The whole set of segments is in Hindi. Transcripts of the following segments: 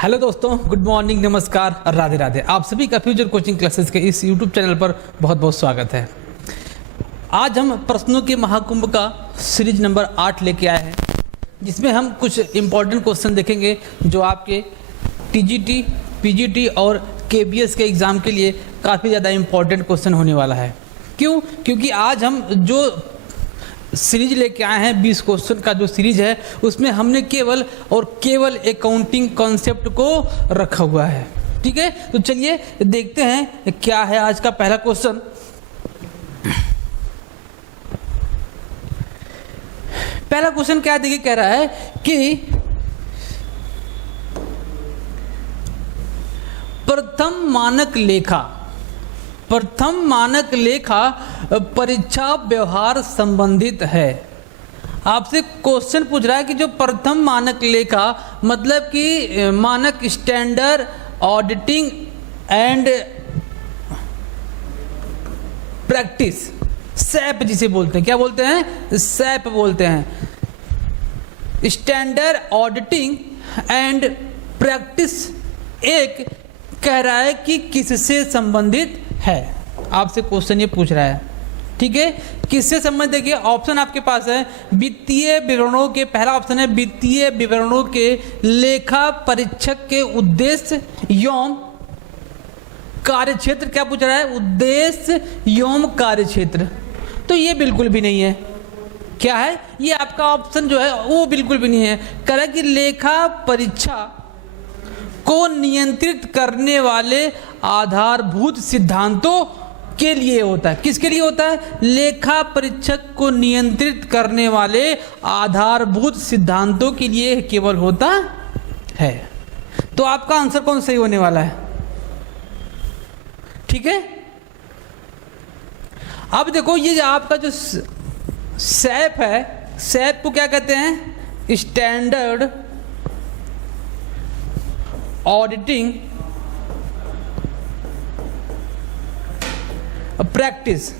हेलो दोस्तों, गुड मॉर्निंग, नमस्कार और राधे राधे। आप सभी का फ्यूचर कोचिंग क्लासेस के इस यूट्यूब चैनल पर बहुत बहुत स्वागत है। आज हम प्रश्नों के महाकुंभ का सीरीज नंबर 8 लेके आए हैं, जिसमें हम कुछ इंपॉर्टेंट क्वेश्चन देखेंगे जो आपके टीजीटी, पीजीटी और केबीएस के एग्ज़ाम के लिए काफ़ी ज़्यादा इंपॉर्टेंट क्वेश्चन होने वाला है। क्यों? क्योंकि आज हम जो सीरीज लेके आए हैं 20 क्वेश्चन का जो सीरीज है, उसमें हमने केवल और केवल अकाउंटिंग कॉन्सेप्ट को रखा हुआ है। ठीक है, तो चलिए देखते हैं क्या है आज का पहला क्वेश्चन। पहला क्वेश्चन क्या देखिए, कह रहा है कि प्रथम मानक लेखा परीक्षा व्यवहार संबंधित है। आपसे क्वेश्चन पूछ रहा है कि जो प्रथम मानक लेखा मतलब कि मानक standard auditing and practice, SAP जिसे बोलते हैं, क्या बोलते हैं? सैप बोलते हैं। स्टैंडर्ड ऑडिटिंग एंड प्रैक्टिस एक कह रहा है कि किससे संबंधित है। आपसे क्वेश्चन ये पूछ रहा है, ठीक है, किससे संबंधित? देखिए ऑप्शन आपके पास है वित्तीय विवरणों के, पहला ऑप्शन है वित्तीय विवरणों के लेखा परीक्षक के उद्देश्य एवं कार्यक्षेत्र। क्या पूछ रहा है? उद्देश्य एवं कार्यक्षेत्र। तो ये बिल्कुल भी नहीं है। क्या है? ये आपका ऑप्शन जो है वो बिल्कुल भी नहीं है। कह रहा है कि लेखा परीक्षा को नियंत्रित करने वाले आधारभूत सिद्धांतों के लिए होता है। किसके लिए होता है? लेखा परीक्षक को नियंत्रित करने वाले आधारभूत सिद्धांतों के लिए केवल होता है। तो आपका आंसर कौन सही होने वाला है? ठीक है, अब देखो ये जो आपका जो सैप है, सैप को क्या कहते हैं? Standard auditing practice.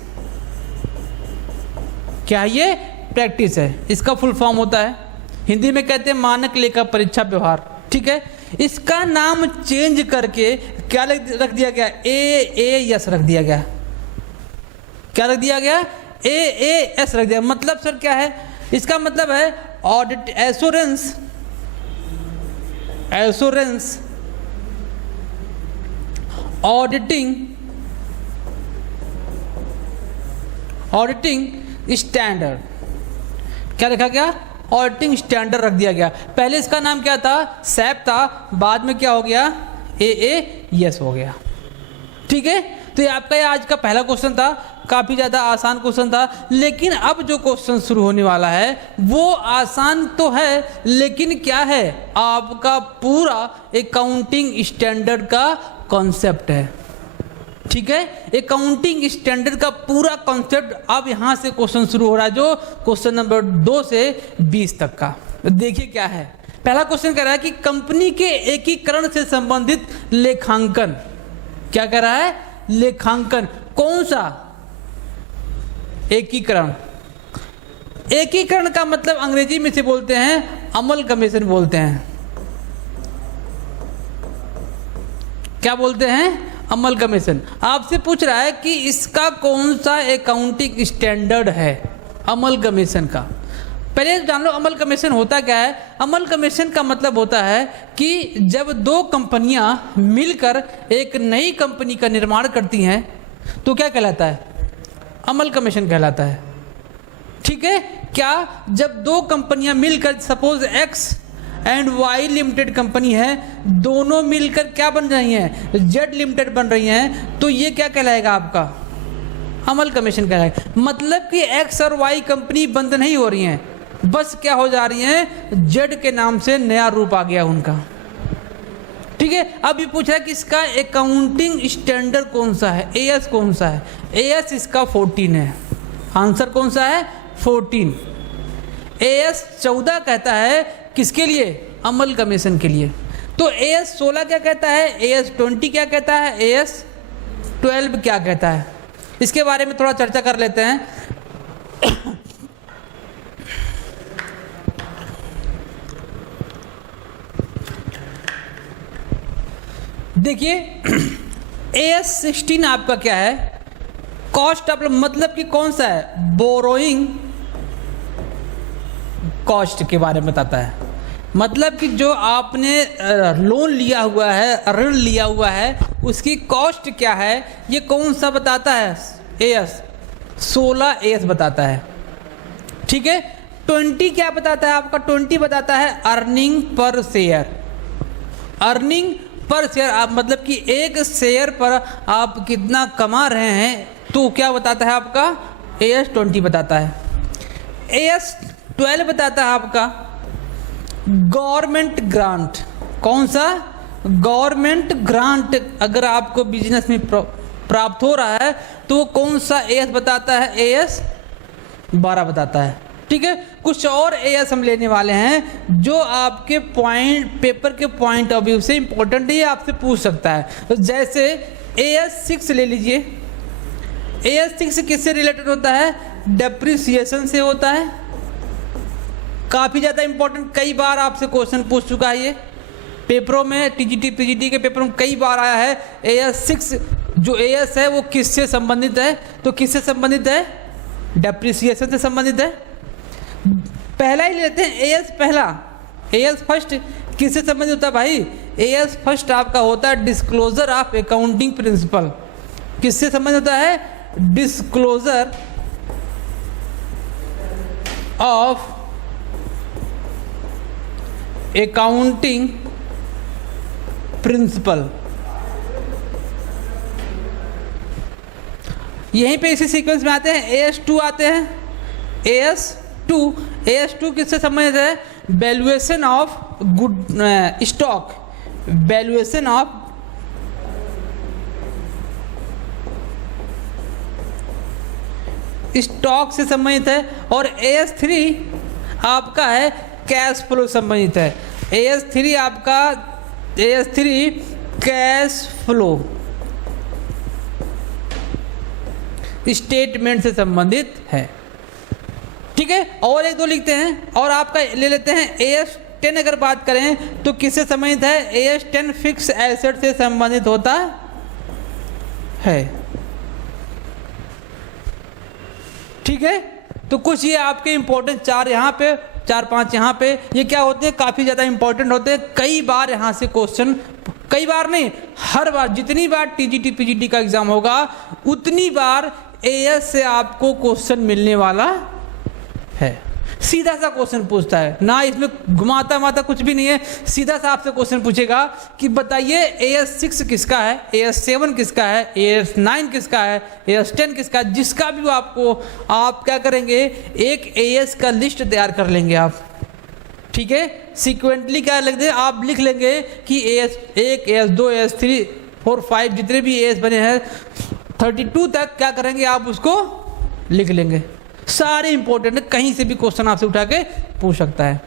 क्या ये? प्रैक्टिस है। इसका फुल फॉर्म होता है, हिंदी में कहते हैं मानक लेखा परीक्षा व्यवहार। ठीक है, इसका नाम चेंज करके क्या रख दिया गया? AAS रख दिया गया। क्या रख दिया गया? AAS रख दिया। मतलब सर क्या है इसका? मतलब है ऑडिट एश्योरेंस ऑडिटिंग स्टैंडर्ड। क्या रखा गया? ऑडिटिंग स्टैंडर्ड रख दिया गया। पहले इसका नाम क्या था? सैप था, बाद में क्या हो गया? AAS हो गया। ठीक है, तो ये आपका ये आज का पहला क्वेश्चन था। काफ़ी ज़्यादा आसान क्वेश्चन था, लेकिन अब जो क्वेश्चन शुरू होने वाला है वो आसान तो है, लेकिन क्या है? आपका पूरा अकाउंटिंग स्टैंडर्ड का कॉन्सेप्ट है। ठीक है, अकाउंटिंग स्टैंडर्ड का पूरा कॉन्सेप्ट अब यहां से क्वेश्चन शुरू हो रहा है, जो क्वेश्चन नंबर 2 से 20 तक का। देखिए क्या है। पहला क्वेश्चन कह रहा है कि कंपनी के एकीकरण से संबंधित लेखांकन। क्या कह रहा है? लेखांकन। कौन सा एकीकरण? एकीकरण का मतलब अंग्रेजी में से बोलते हैं अमलगमेशन बोलते हैं। क्या बोलते हैं? अमलगमेशन। आपसे पूछ रहा है कि इसका कौन सा अकाउंटिंग स्टैंडर्ड है अमलगमेशन का। पहले जान लो अमलगमेशन होता क्या है। अमलगमेशन का मतलब होता है कि जब दो कंपनियां मिलकर एक नई कंपनी का निर्माण करती हैं तो क्या कहलाता है? अमलगमेशन कहलाता है। ठीक है, क्या? जब दो कंपनियां मिलकर, suppose X and Y limited company है, दोनों मिलकर क्या बन रही हैं? Z लिमिटेड बन रही हैं, तो ये क्या कहलाएगा? आपका अमलगमेशन कहलाएगा। मतलब कि X और Y कंपनी बंद नहीं हो रही हैं, बस क्या हो जा रही हैं? Z के नाम से नया रूप आ गया उनका। ठीक है, अब ये पूछा है कि इसका अकाउंटिंग स्टैंडर्ड कौन सा है? AS कौन सा है? AS इसका 14 है। आंसर कौन सा है? 14। AS 14 कहता है किसके लिए? अमलगमेशन के लिए। तो AS 16 क्या कहता है? AS 20 क्या कहता है? AS 12 क्या कहता है? इसके बारे में थोड़ा चर्चा कर लेते हैं। देखिए AS16 आपका क्या है, कॉस्ट ऑफ, मतलब कि कौन सा है, बोरोइंग कॉस्ट के बारे में बताता है। मतलब कि जो आपने लोन लिया हुआ है, ऋण लिया हुआ है, उसकी कॉस्ट क्या है, ये कौन सा बताता है, AS16 AS बताता है। ठीक है, 20 क्या बताता है आपका, 20 बताता है earning per share. Earning per share आप मतलब कि एक शेयर पर आप कितना कमा रहे हैं, तो क्या बताता है आपका, AS20 बताता है। AS12 बताता है आपका गवर्नमेंट ग्रांट। कौन सा, गवर्नमेंट ग्रांट अगर आपको बिजनेस में प्राप्त हो रहा है तो वो कौन सा AS बताता है, AS12 बताता है। ठीक है, कुछ और AS हम लेने वाले हैं जो आपके पॉइंट, पेपर के पॉइंट ऑफ व्यू से इंपॉर्टेंट है, ये आपसे पूछ सकता है। तो जैसे AS6 ले लीजिए। AS6 किससे रिलेटेड होता है, डेप्रिसिएशन से होता है। काफ़ी ज़्यादा इंपॉर्टेंट, कई बार आपसे क्वेश्चन पूछ चुका है ये पेपरों में, TGT PGT के पेपर में कई बार आया है। AS6 जो AS है वो किससे संबंधित है, तो किससे संबंधित है, डेप्रिसिएशन से संबंधित है। पहला ही लेते हैं AS पहला, AS फर्स्ट किससे संबंधित होता है भाई, AS फर्स्ट आपका होता है डिस्क्लोजर ऑफ अकाउंटिंग प्रिंसिपल। किससे संबंधित होता है, डिस्क्लोजर ऑफ अकाउंटिंग प्रिंसिपल। यहीं पे इसी सीक्वेंस में आते हैं AS2 आते हैं। AS2 किससे संबंधित है, valuation of good stock, valuation of stock से संबंधित है। और AS3 आपका है कैश फ्लो संबंधित है। AS3 आपका, AS3 कैश फ्लो स्टेटमेंट से संबंधित है। ठीक है, और एक दो लिखते हैं, और आपका ले लेते हैं AS10 अगर बात करें तो किससे संबंधित है, AS10 फिक्स एसेट से संबंधित होता है। ठीक है, तो कुछ ये आपके इंपॉर्टेंट 4 यहाँ पे, 4-5 यहाँ पे, ये क्या होते हैं, काफ़ी ज़्यादा इंपॉर्टेंट होते हैं। कई बार यहाँ से क्वेश्चन, कई बार नहीं, हर बार, जितनी बार TGT PGT का एग्जाम होगा उतनी बार AS से आपको क्वेश्चन मिलने वाला है। सीधा सा क्वेश्चन पूछता है ना, इसमें घुमाता माता कुछ भी नहीं है, सीधा सा आपसे क्वेश्चन पूछेगा कि बताइए AS6 किसका है, AS7 किसका है, AS9 किसका है, AS10 किसका है। जिसका भी आपको, आप क्या करेंगे, एक AS का लिस्ट तैयार कर लेंगे आप। ठीक है, सिक्वेंटली क्या लिख दे, आप लिख लेंगे कि AS1, AS2, AS3, 4, 5 जितने भी AS बने हैं 32 तक क्या करेंगे, आप उसको लिख लेंगे। सारे इंपॉर्टेंट है, कहीं से भी क्वेश्चन आपसे उठा के पूछ सकता है।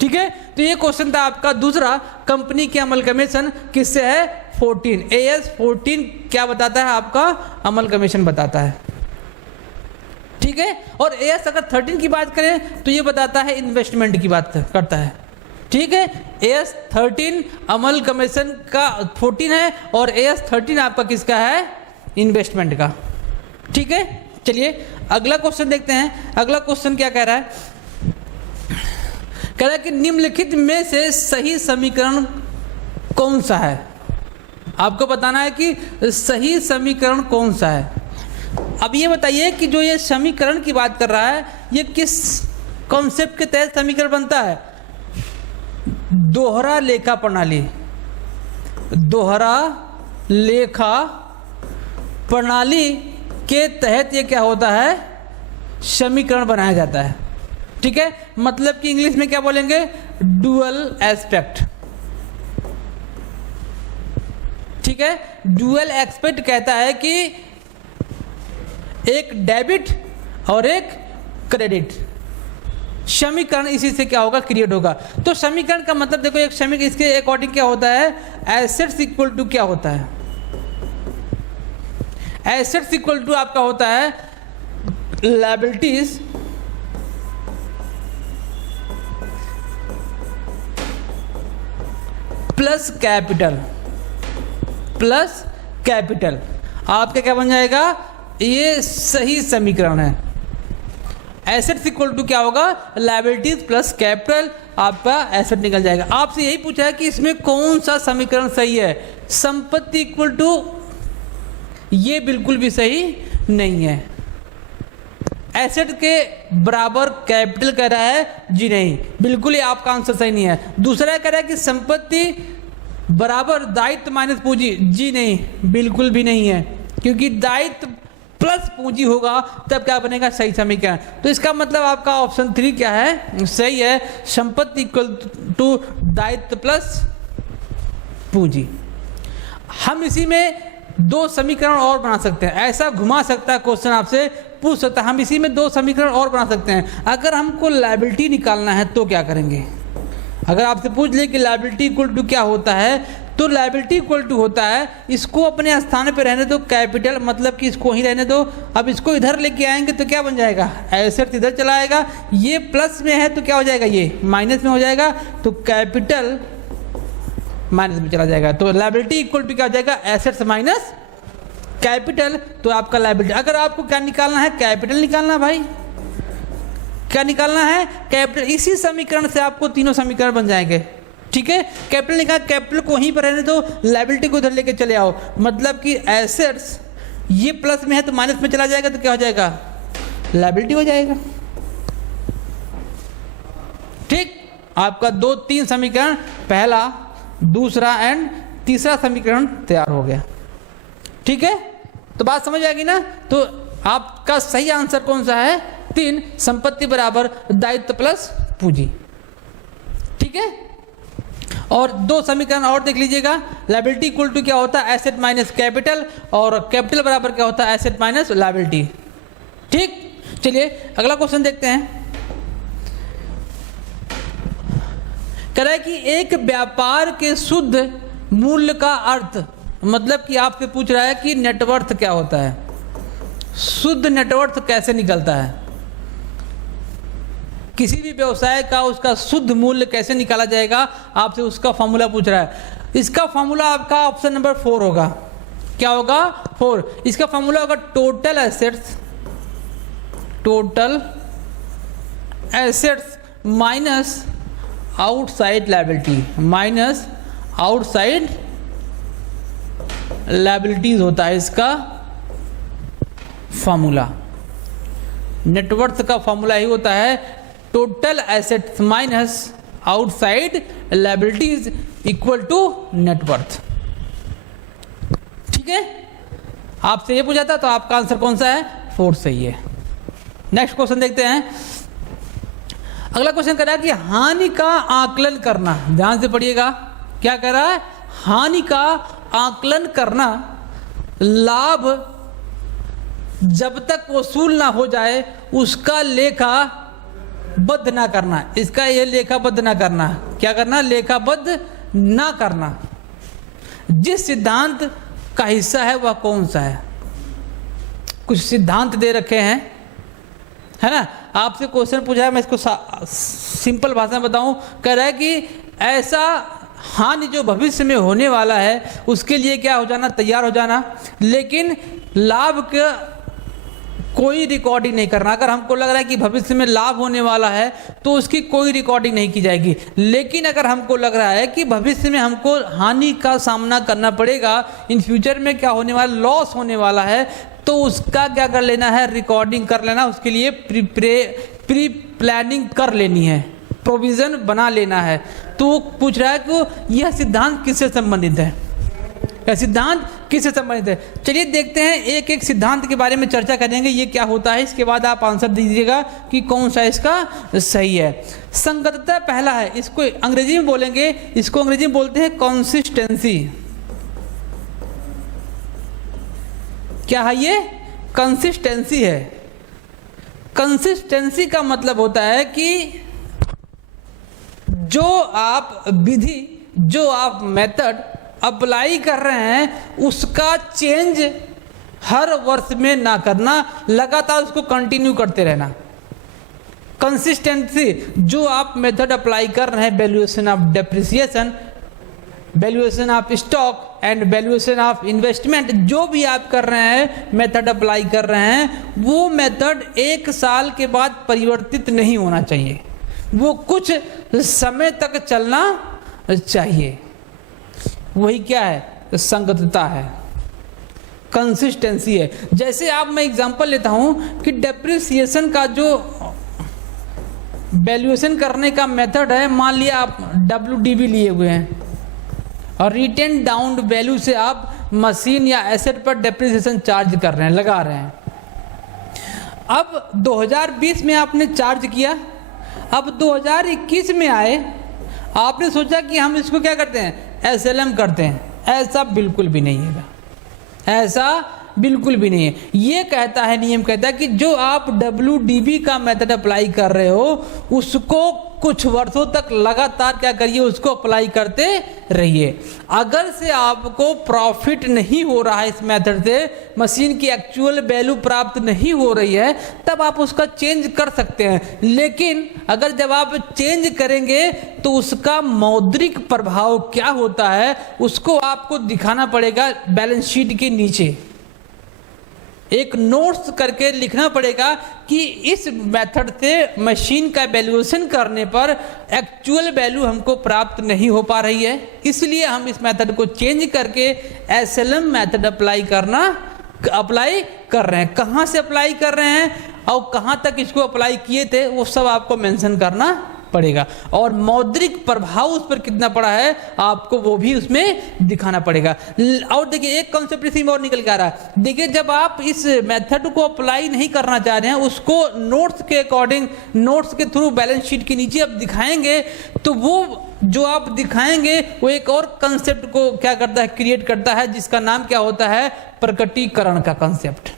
ठीक है, तो ये क्वेश्चन था आपका दूसरा, कंपनी की अमलकमीशन किससे है, 14। AS14 क्या बताता है आपका, अमलकमीशन बताता है। ठीक है, और AS अगर 13 की बात करें तो ये बताता है इन्वेस्टमेंट की बात करता है। ठीक है, AS13 अमलकमीशन का 14 है और AS13 आपका किसका है, इन्वेस्टमेंट का। ठीक है, चलिए अगला क्वेश्चन देखते हैं। अगला क्वेश्चन क्या कह रहा है, कह रहा है कि निम्नलिखित में से सही समीकरण कौन सा है। आपको बताना है कि सही समीकरण कौन सा है। अब ये बताइए कि जो ये समीकरण की बात कर रहा है ये किस कॉन्सेप्ट के तहत समीकरण बनता है, दोहरा लेखा प्रणाली। दोहरा लेखा प्रणाली के तहत ये क्या होता है, समीकरण बनाया जाता है। ठीक है, मतलब कि इंग्लिश में क्या बोलेंगे, डुअल एस्पेक्ट। ठीक है, डुअल एस्पेक्ट कहता है कि एक डेबिट और एक क्रेडिट समीकरण इसी से क्या होगा, क्रिएट होगा। तो समीकरण का मतलब देखो, एक समीकरण इसके अकॉर्डिंग क्या होता है, एसेट्स इक्वल टू क्या होता है, एसेट्स इक्वल टू आपका होता है liabilities plus capital. Plus capital, आपका क्या बन जाएगा, ये सही समीकरण है। एसेट्स इक्वल टू क्या होगा, लायबिलिटीज प्लस कैपिटल, आपका एसेट निकल जाएगा। आपसे यही पूछा है कि इसमें कौन सा समीकरण सही है। संपत्ति इक्वल टू, ये बिल्कुल भी सही नहीं है। एसेट के बराबर कैपिटल कह रहा है, जी नहीं, बिल्कुल ही आपका आंसर सही नहीं है। दूसरा कह रहा है कि संपत्ति बराबर दायित्व माइनस पूंजी, जी नहीं, बिल्कुल भी नहीं है, क्योंकि दायित्व प्लस पूंजी होगा तब क्या बनेगा, सही समीकरण। तो इसका मतलब आपका ऑप्शन 3 क्या है, सही है, संपत्ति इक्वल टू दायित्व प्लस पूंजी। हम इसी में 2 समीकरण और बना सकते हैं, ऐसा घुमा सकता है क्वेश्चन, आपसे पूछ सकता है। हम इसी में 2 समीकरण और बना सकते हैं। अगर हमको लायबिलिटी निकालना है तो क्या करेंगे, अगर आपसे पूछ ले कि लायबिलिटी इक्वल टू क्या होता है, तो लायबिलिटी इक्वल टू होता है, इसको अपने स्थान पे रहने दो कैपिटल, मतलब कि इसको ही रहने दो। अब इसको इधर लेके आएंगे तो क्या बन जाएगा, एसेट इधर चला आएगा, ये प्लस में है तो क्या हो जाएगा, ये माइनस में हो जाएगा, तो कैपिटल माइनस में चला जाएगा। तो लायबिलिटी इक्वल टू क्या हो जाएगा, एसेट्स माइनस कैपिटल। तो आपका लायबिलिटी, अगर आपको क्या निकालना है, कैपिटल निकालना, भाई क्या निकालना है, कैपिटल। इसी समीकरण से आपको तीनों समीकरण बन जाएंगे, ठीक है। कैपिटल निकाल, कैपिटल को वहीं पर रहने दो, लायबिलिटी को इधर लेके चले आओ, मतलब कि एसेट्स ये प्लस में है तो माइनस में चला जाएगा, तो क्या हो जाएगा, लायबिलिटी हो जाएगा, ठीक। आपका 2-3 समीकरण, पहला, दूसरा एंड तीसरा समीकरण तैयार हो गया, ठीक है। तो बात समझ आएगी ना। तो आपका सही आंसर कौन सा है, 3, संपत्ति बराबर दायित्व प्लस पूंजी, ठीक है। और 2 समीकरण और देख लीजिएगा, लायबिलिटी इक्वल टू क्या होता है, एसेट माइनस कैपिटल, और कैपिटल बराबर क्या होता है, एसेट माइनस लायबिलिटी, ठीक। चलिए अगला क्वेश्चन देखते हैं। कह रहा है कि एक व्यापार के शुद्ध मूल्य का अर्थ, मतलब कि आपसे पूछ रहा है कि नेटवर्थ क्या होता है, शुद्ध नेटवर्थ कैसे निकलता है, किसी भी व्यवसाय का उसका शुद्ध मूल्य कैसे निकाला जाएगा, आपसे उसका फॉर्मूला पूछ रहा है। इसका फॉर्मूला आपका ऑप्शन नंबर 4 होगा, क्या होगा, 4। इसका फॉर्मूला होगा total assets minus outside liability, minus outside liabilities होता है इसका फॉर्मूला। नेटवर्थ का फॉर्मूला ही होता है total assets minus outside liabilities equal to net worth, ठीक है। आपसे ये पूछा था तो आपका आंसर कौन सा है, 4 सही है। नेक्स्ट क्वेश्चन देखते हैं। अगला क्वेश्चन कह रहा है कि हानि का आकलन करना, ध्यान से पढ़िएगा, क्या कह रहा है, हानि का आकलन करना, लाभ जब तक वसूल ना हो जाए उसका लेखा बद्ध ना करना। इसका ये लेखाबद्ध ना करना, क्या करना, लेखाबद्ध ना करना। जिस सिद्धांत का हिस्सा है वह कौन सा है। कुछ सिद्धांत दे रखे हैं, है ना। आपसे क्वेश्चन पूछा है, मैं इसको सिंपल भाषा में बताऊं। कह रहा है कि ऐसा हानि जो भविष्य में होने वाला है उसके लिए क्या हो जाना, तैयार हो जाना, लेकिन लाभ का कोई रिकॉर्डिंग नहीं करना। अगर हमको लग रहा है कि भविष्य में लाभ होने वाला है तो उसकी कोई रिकॉर्डिंग नहीं की जाएगी। लेकिन अगर हमको लग रहा है कि भविष्य में हमको हानि का सामना करना पड़ेगा, इन फ्यूचर में क्या होने वाला, लॉस होने वाला है, तो उसका क्या कर लेना है, रिकॉर्डिंग कर लेना, उसके लिए प्री प्लानिंग कर लेनी है, प्रोविजन बना लेना है। तो वो पूछ रहा है कि यह सिद्धांत किससे संबंधित है, यह सिद्धांत किससे संबंधित है। चलिए देखते हैं, एक एक सिद्धांत के बारे में चर्चा करेंगे, ये क्या होता है, इसके बाद आप आंसर दीजिएगा कि कौन सा इसका सही है। संगतता पहला है, इसको अंग्रेजी में बोलेंगे, इसको अंग्रेजी में बोलते हैं कंसिस्टेंसी। क्या है ये, कंसिस्टेंसी है। कंसिस्टेंसी का मतलब होता है कि जो आप विधि, जो आप मेथड अप्लाई कर रहे हैं उसका चेंज हर वर्ष में ना करना, लगातार उसको कंटिन्यू करते रहना। कंसिस्टेंसी, जो आप मेथड अप्लाई कर रहे हैं, valuation of depreciation, valuation of stock and valuation of investment, जो भी आप कर रहे हैं, मेथड अप्लाई कर रहे हैं, वो मेथड 1 साल के बाद परिवर्तित नहीं होना चाहिए, वो कुछ समय तक चलना चाहिए। वही क्या है? संगतता है, कंसिस्टेंसी है। जैसे आप, मैं एग्जांपल लेता हूं कि डेप्रिसिएशन का जो वैल्यूएशन करने का मेथड है, मान लिया आप WDV लिए हुए हैं और रिटेन डाउन वैल्यू से आप मशीन या एसेट पर डेप्रिसिएशन चार्ज कर रहे हैं, लगा रहे हैं। अब 2020 में आपने चार्ज किया, अब 2021 में आए, आपने सोचा कि हम इसको क्या करते हैं, SLM करते हैं। ऐसा बिल्कुल भी नहीं है, ऐसा बिल्कुल भी नहीं है। ये कहता है, नियम कहता है कि जो आप WDV का मेथड अप्लाई कर रहे हो, उसको कुछ वर्षों तक लगातार क्या करिए, उसको अप्लाई करते रहिए। अगर से आपको प्रॉफिट नहीं हो रहा है इस मेथड से, मशीन की एक्चुअल वैल्यू प्राप्त नहीं हो रही है, तब आप उसका चेंज कर सकते हैं। लेकिन अगर जब आप चेंज करेंगे तो उसका मौद्रिक प्रभाव क्या होता है, उसको आपको दिखाना पड़ेगा बैलेंस शीट के नीचे, एक नोट्स करके लिखना पड़ेगा कि इस मेथड से मशीन का वैल्यूएशन करने पर एक्चुअल वैल्यू हमको प्राप्त नहीं हो पा रही है, इसलिए हम इस मेथड को चेंज करके SLM मेथड अप्लाई कर रहे हैं। कहाँ से अप्लाई कर रहे हैं और कहाँ तक इसको अप्लाई किए थे, वो सब आपको मेंशन करना पड़ेगा, और मौद्रिक प्रभाव उस पर कितना पड़ा है आपको वो भी उसमें दिखाना पड़ेगा। और देखिए एक कॉन्सेप्ट इसी में और निकल के आ रहा है। देखिए जब आप इस मेथड को अप्लाई नहीं करना चाह रहे हैं, उसको नोट्स के अकॉर्डिंग, नोट्स के थ्रू बैलेंस शीट के नीचे आप दिखाएंगे, तो वो जो आप दिखाएंगे वो एक और कंसेप्ट को क्या करता है, क्रिएट करता है, जिसका नाम क्या होता है, प्रकटीकरण का कंसेप्ट।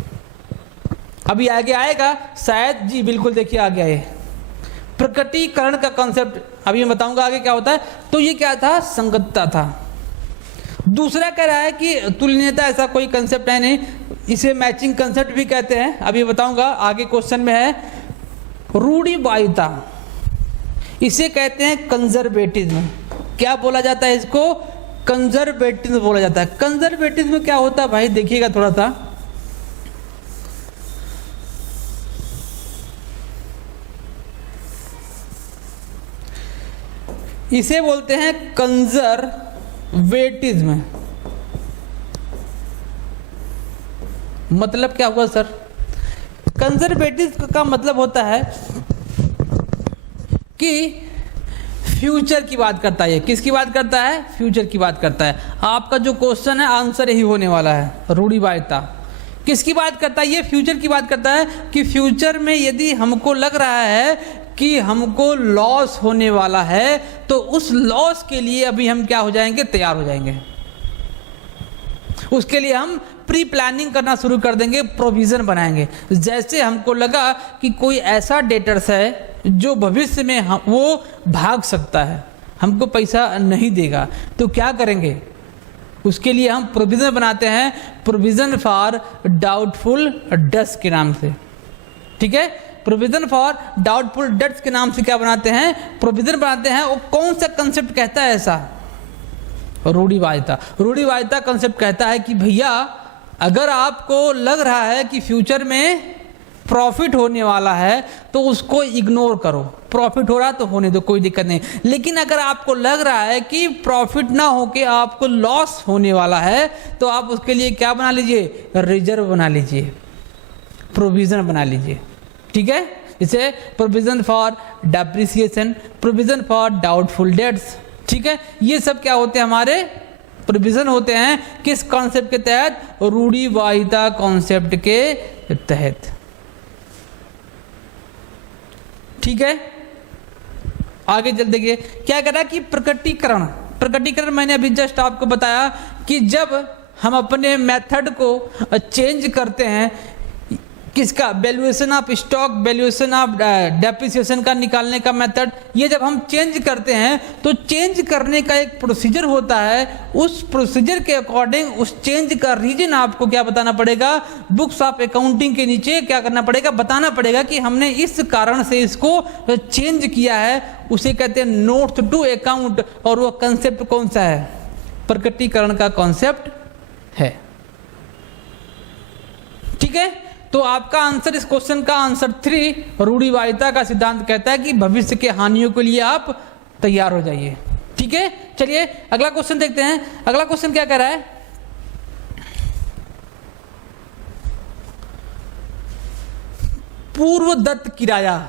अभी आगे आएगा शायद, जी बिल्कुल, देखिए आगे आए प्रकटीकरण का कॉन्सेप्ट, अभी मैं बताऊंगा आगे क्या होता है। तो ये क्या था, संगतता था। दूसरा कह रहा है कि तुलनीयता, ऐसा कोई कंसेप्ट है नहीं, इसे मैचिंग कंसेप्ट भी कहते हैं, अभी बताऊंगा आगे क्वेश्चन में है। रूढ़िवादिता, इसे कहते हैं कंजर्वेटिज्म। क्या बोला जाता है इसको, कंजर्वेटिज्म बोला जाता है। कंजर्वेटिज्म क्या होता है भाई, देखिएगा थोड़ा सा, इसे बोलते हैं कंजर्वेटिज्म। मतलब क्या हुआ सर, कंजर्वेटिज्म का मतलब होता है कि फ्यूचर की बात करता है। किसकी बात करता है, फ्यूचर की बात करता है। आपका जो क्वेश्चन है आंसर यही होने वाला है। रूढ़िवादिता किसकी बात करता है, ये फ्यूचर की बात करता है कि फ्यूचर में यदि हमको लग रहा है कि हमको लॉस होने वाला है, तो उस लॉस के लिए अभी हम क्या हो जाएंगे, तैयार हो जाएंगे। उसके लिए हम प्री प्लानिंग करना शुरू कर देंगे, प्रोविजन बनाएंगे। जैसे हमको लगा कि कोई ऐसा डेटर्स है जो भविष्य में वो भाग सकता है, हमको पैसा नहीं देगा, तो क्या करेंगे, उसके लिए हम प्रोविजन बनाते हैं, प्रोविजन फॉर डाउटफुल डेट्स के नाम से। ठीक है, प्रोविजन फॉर डाउटफुल डेट्स के नाम से क्या बनाते हैं, प्रोविजन बनाते हैं। वो कौन सा कंसेप्ट कहता है ऐसा, रूढ़िवादिता। रूढ़िवादिता कंसेप्ट कहता है कि भैया अगर आपको लग रहा है कि फ्यूचर में प्रॉफिट होने वाला है तो उसको इग्नोर करो, प्रॉफिट हो रहा तो होने दो, कोई दिक्कत नहीं। लेकिन अगर आपको लग रहा है कि प्रॉफिट ना होके आपको लॉस होने वाला है, तो आप उसके लिए क्या बना लीजिए, रिजर्व बना लीजिए, प्रोविजन बना लीजिए। ठीक है, इसे provision for depreciation, provision for doubtful debts. ठीक है, ये सब क्या होते हैं, हमारे प्रोविजन होते हैं। किस कॉन्सेप्ट के तहत, रूढ़िवादिता कॉन्सेप्ट के तहत। ठीक है, आगे चल देखिए क्या कह रहा है कि प्रकटीकरण। प्रकटीकरण मैंने अभी जस्ट आपको बताया कि जब हम अपने मेथड को चेंज करते हैं, किसका, valuation of stock, valuation of depreciation का निकालने का मेथड, ये जब हम चेंज करते हैं तो चेंज करने का एक प्रोसीजर होता है। उस प्रोसीजर के अकॉर्डिंग उस चेंज का रीजन आपको क्या बताना पड़ेगा, बुक्स ऑफ अकाउंटिंग के नीचे क्या करना पड़ेगा, बताना पड़ेगा कि हमने इस कारण से इसको चेंज किया है। उसे कहते हैं नोट्स टू अकाउंट। और वो कंसेप्ट कौन सा है, प्रकटीकरण का कॉन्सेप्ट है। ठीक है, तो आपका आंसर इस क्वेश्चन का आंसर 3 रूढ़िवादिता का सिद्धांत कहता है कि भविष्य के हानियों के लिए आप तैयार हो जाइए। ठीक है, चलिए अगला क्वेश्चन देखते हैं। अगला क्वेश्चन क्या कह रहा है, पूर्व दत्त किराया ...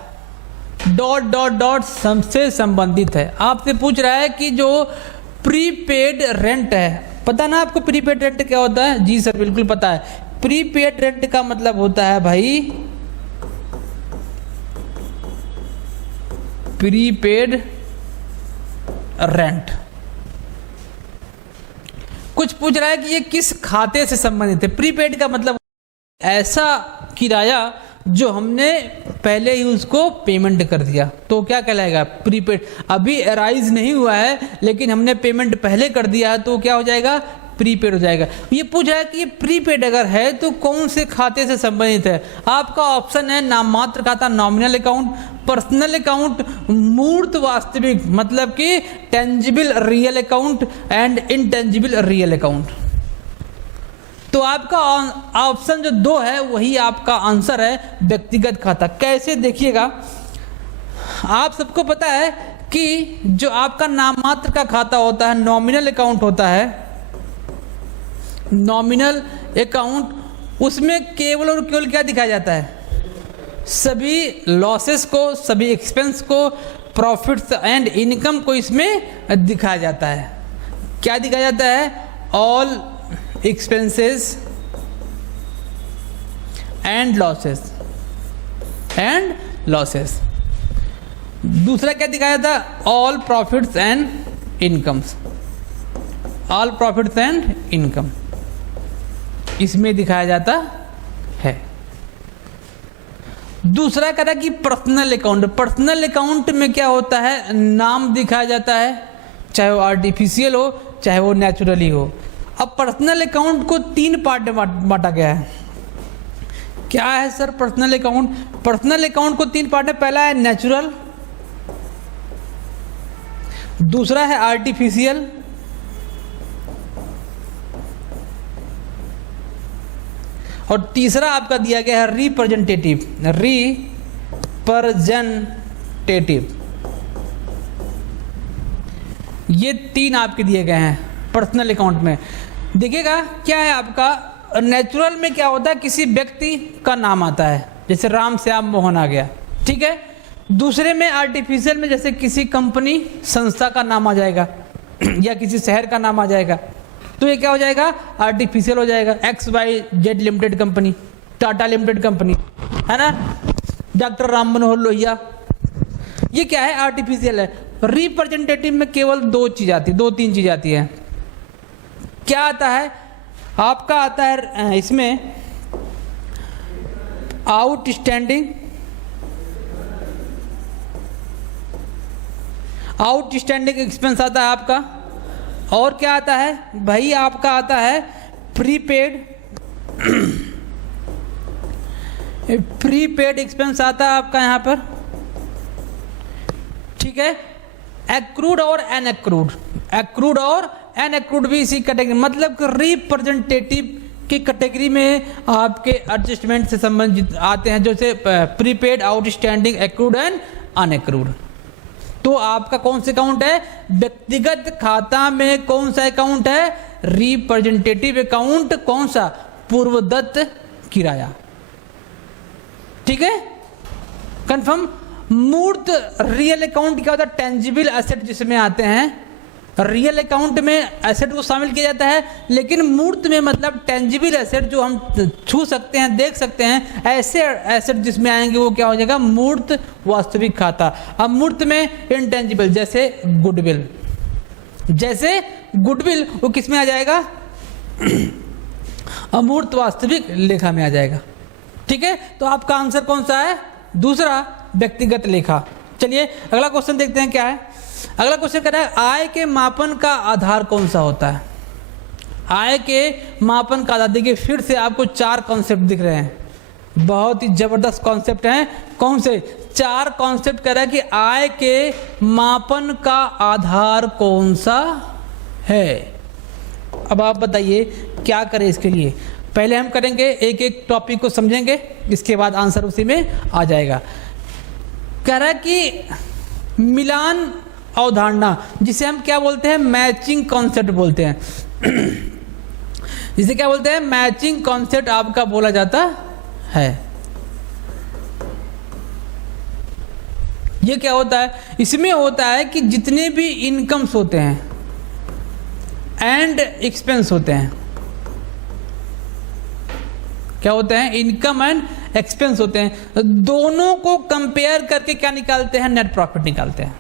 से संबंधित है। आपसे पूछ रहा है कि जो प्रीपेड रेंट है, पता ना आपको प्रीपेड रेंट क्या होता है? जी सर बिल्कुल पता है। प्रीपेड रेंट का मतलब होता है भाई प्रीपेड रेंट। कुछ पूछ रहा है कि ये किस खाते से संबंधित है। प्रीपेड का मतलब ऐसा किराया जो हमने पहले ही उसको पेमेंट कर दिया, तो क्या कहलाएगा? प्रीपेड। अभी अराइज नहीं हुआ है लेकिन हमने पेमेंट पहले कर दिया है, तो क्या हो जाएगा? प्रीपेड हो जाएगा। ये पूछा है कि ये प्रीपेड अगर है तो कौन से खाते से संबंधित है। आपका ऑप्शन है नाम मात्र खाता नॉमिनल अकाउंट, पर्सनल अकाउंट, मूर्त वास्तविक मतलब कि tangible real account and intangible real account. तो आपका ऑप्शन जो 2 है वही आपका आंसर है, व्यक्तिगत खाता। कैसे देखिएगा, आप सबको पता है कि जो आपका नाम मात्र का खाता होता है, नॉमिनल अकाउंट होता है, नॉमिनल अकाउंट, उसमें केवल और केवल क्या दिखाया जाता है? सभी लॉसेस को, सभी एक्सपेंस को, प्रॉफिट्स एंड इनकम को इसमें दिखाया जाता है। क्या दिखाया जाता है? All expenses and losses. दूसरा क्या दिखाया था? All profits and incomes, all profits and income इसमें दिखाया जाता है। दूसरा कह रहा कि पर्सनल अकाउंट, पर्सनल अकाउंट में क्या होता है? नाम दिखाया जाता है, चाहे वो आर्टिफिशियल हो चाहे वो नेचुरली हो। अब पर्सनल अकाउंट को 3 पार्ट में बांटा गया है। क्या है sir personal account? Personal account को 3 पार्ट में, पहला है नेचुरल, दूसरा है आर्टिफिशियल, और तीसरा आपका दिया गया है रिप्रेजेंटेटिव। ये 3 आपके दिए गए हैं पर्सनल अकाउंट में। देखिएगा क्या है आपका नेचुरल में क्या होता है? किसी व्यक्ति का नाम आता है, जैसे राम श्याम मोहन आ गया, ठीक है। दूसरे में आर्टिफिशियल में जैसे किसी कंपनी संस्था का नाम आ जाएगा या किसी शहर का नाम आ जाएगा, तो ये क्या हो जाएगा? आर्टिफिशियल हो जाएगा। XYZ limited company, Tata limited company, है ना, डॉक्टर राम मनोहर लोहिया, ये क्या है? आर्टिफिशियल है। रिप्रेजेंटेटिव में केवल 2-3 चीज आती है। क्या आता है आपका? आता है इसमें आउटस्टैंडिंग एक्सपेंस आता है आपका, और क्या आता है भाई? आपका आता है प्रीपेड एक्सपेंस आता है आपका यहाँ पर, ठीक है। एक्रूड और अनएक्रूड भी इसी कैटेगरी, मतलब कि रिप्रेजेंटेटिव की कैटेगरी में आपके एडजस्टमेंट से संबंधित आते हैं, जैसे प्रीपेड, आउटस्टैंडिंग, एक्रूड एंड अनएक्रूड। तो आपका कौन सा अकाउंट है? व्यक्तिगत खाता में कौन सा अकाउंट है? Representative account. कौन सा? पूर्वदत्त किराया, ठीक है, कंफर्म। मूर्त रियल अकाउंट क्या होता है? टेंजिबल एसेट जिसमें आते हैं। रियल अकाउंट में एसेट को शामिल किया जाता है, लेकिन मूर्त में मतलब टेंजिबल एसेट जो हम छू सकते हैं, देख सकते हैं, ऐसे एसेट जिसमें आएंगे वो क्या हो जाएगा? मूर्त वास्तविक खाता। अब मूर्त में इनटेंजिबल जैसे गुडविल वो किस में आ जाएगा? अमूर्त वास्तविक लेखा में आ जाएगा, ठीक है। तो आपका आंसर कौन सा है? दूसरा, व्यक्तिगत लेखा। चलिए अगला क्वेश्चन देखते हैं क्या है। अगला क्वेश्चन कह रहा है आय के मापन का आधार कौन सा होता है? आय के मापन का आधार, देखिए फिर से आपको 4 कॉन्सेप्ट दिख रहे हैं, बहुत ही जबरदस्त कॉन्सेप्ट हैं। कौन से? 4 कॉन्सेप्ट कह रहा है कि आय के मापन का आधार कौन सा है। अब आप बताइए क्या करें इसके लिए। पहले हम करेंगे एक एक टॉपिक को समझेंगे, इसके बाद आंसर उसी में आ जाएगा। कह रहा है कि मिलान अवधारणा, जिसे हम क्या बोलते हैं, मैचिंग कॉन्सेप्ट बोलते हैं। जिसे क्या बोलते हैं, मैचिंग कॉन्सेप्ट आपका बोला जाता है। ये क्या होता है, इसमें होता है कि जितने भी इनकम्स होते हैं एंड एक्सपेंस होते हैं, क्या होते हैं, इनकम एंड एक्सपेंस होते हैं, दोनों को कंपेयर करके क्या निकालते हैं, नेट प्रॉफिट निकालते हैं।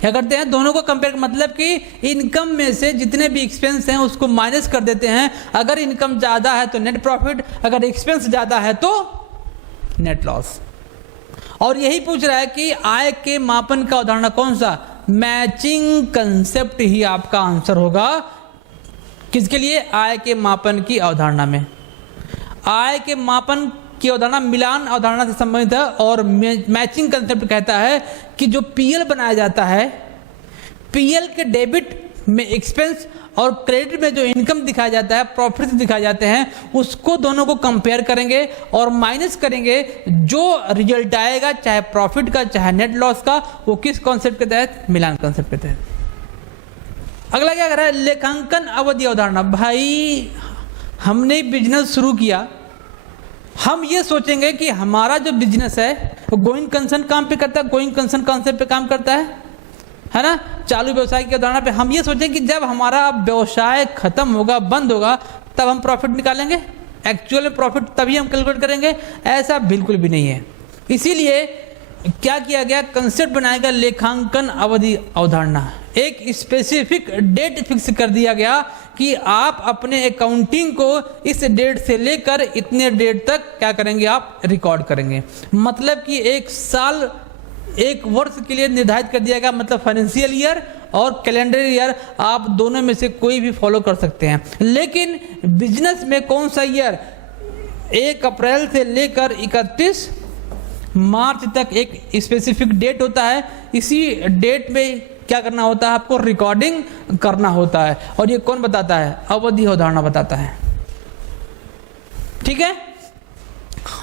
क्या करते हैं, दोनों को कंपेयर, मतलब कि इनकम में से जितने भी एक्सपेंस हैं उसको माइनस कर देते हैं। अगर इनकम ज़्यादा है तो नेट प्रॉफिट, अगर एक्सपेंस ज़्यादा है तो नेट लॉस। और यही पूछ रहा है कि आय के मापन का उदाहरण कौन सा, मैचिंग कंसेप्ट ही आपका आंसर होगा। किसके लिए, आय के मापन की अवधारणा में। आय के मापन की अवधारणा मिलान अवधारणा से संबंधित है और मैचिंग कंसेप्ट कहता है कि जो पीएल बनाया जाता है, पीएल के डेबिट में एक्सपेंस और क्रेडिट में जो इनकम दिखाया जाता है, प्रॉफिट दिखाए जाते हैं, उसको दोनों को कंपेयर करेंगे और माइनस करेंगे। जो रिजल्ट आएगा, चाहे प्रॉफिट का चाहे नेट लॉस का, वो किस कॉन्सेप्ट के तहत, मिलान कॉन्सेप्ट के तहत। अगला क्या कर रहा है, लेखांकन अवधि अवधारणा। भाई हमने बिजनेस शुरू किया, हम ये सोचेंगे कि हमारा जो बिजनेस है वो गोइंग कंसर्न काम पे करता है, गोइंग कंसर्न कॉन्सेप्ट पे काम करता है ना। चालू व्यवसाय की अवधारणा पे हम ये सोचेंगे कि जब हमारा व्यवसाय खत्म होगा, बंद होगा, तब हम प्रॉफिट निकालेंगे, एक्चुअल में प्रॉफिट तभी हम कैलकुलेट करेंगे। ऐसा बिल्कुल भी नहीं है। इसीलिए क्या किया गया, कंसेप्ट बनाया गया लेखांकन अवधि अवधारणा। एक स्पेसिफिक डेट फिक्स कर दिया गया कि आप अपने अकाउंटिंग को इस डेट से लेकर इतने डेट तक क्या करेंगे, आप रिकॉर्ड करेंगे। मतलब कि एक साल, एक वर्ष के लिए निर्धारित कर दिया गया, मतलब फाइनेंशियल ईयर और कैलेंडर ईयर, आप दोनों में से कोई भी फॉलो कर सकते हैं। लेकिन बिजनेस में कौन सा ईयर, 1 अप्रैल से लेकर 31 मार्च तक एक स्पेसिफिक डेट होता है। इसी डेट में क्या करना होता है, आपको रिकॉर्डिंग करना होता है। और ये कौन बताता है, अवधि अवधारणा बताता है। ठीक है।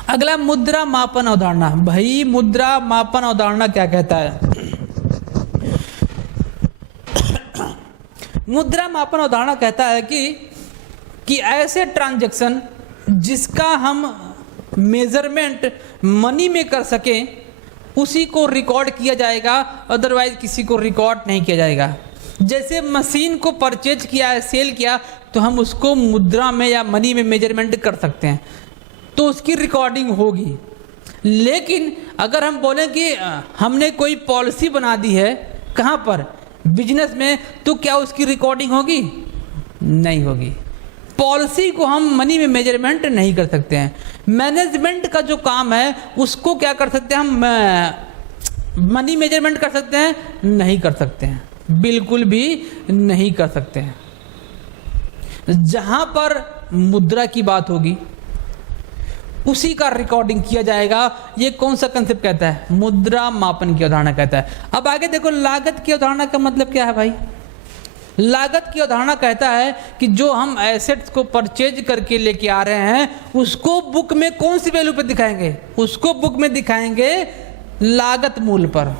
अगला मुद्रा मापन अवधारणा। भाई मुद्रा मापन अवधारणा क्या कहता है, मुद्रा मापन अवधारणा कहता है कि ऐसे ट्रांजैक्शन जिसका हम मेजरमेंट मनी में कर सकें, उसी को रिकॉर्ड किया जाएगा, अदरवाइज किसी को रिकॉर्ड नहीं किया जाएगा। जैसे मशीन को परचेज किया है, सेल किया, तो हम उसको मुद्रा में या मनी में मेजरमेंट कर सकते हैं, तो उसकी रिकॉर्डिंग होगी। लेकिन अगर हम बोलें कि हमने कोई पॉलिसी बना दी है, कहाँ पर, बिजनेस में, तो क्या उसकी रिकॉर्डिंग होगी, नहीं होगी। पॉलिसी को हम मनी में मेजरमेंट नहीं कर सकते हैं। मैनेजमेंट का जो काम है उसको क्या कर सकते हैं, हम मनी मेजरमेंट कर सकते हैं, नहीं कर सकते हैं, बिल्कुल भी नहीं कर सकते हैं। जहां पर मुद्रा की बात होगी उसी का रिकॉर्डिंग किया जाएगा। ये कौन सा कंसेप्ट कहता है, मुद्रा मापन की अवधारणा कहता है। अब आगे देखो, लागत की अवधारणा का मतलब क्या है भाई। लागत की अवधारणा कहता है कि जो हम एसेट्स को परचेज करके लेके आ रहे हैं, उसको बुक में कौन सी वैल्यू पर दिखाएंगे, उसको बुक में दिखाएंगे लागत मूल्य पर।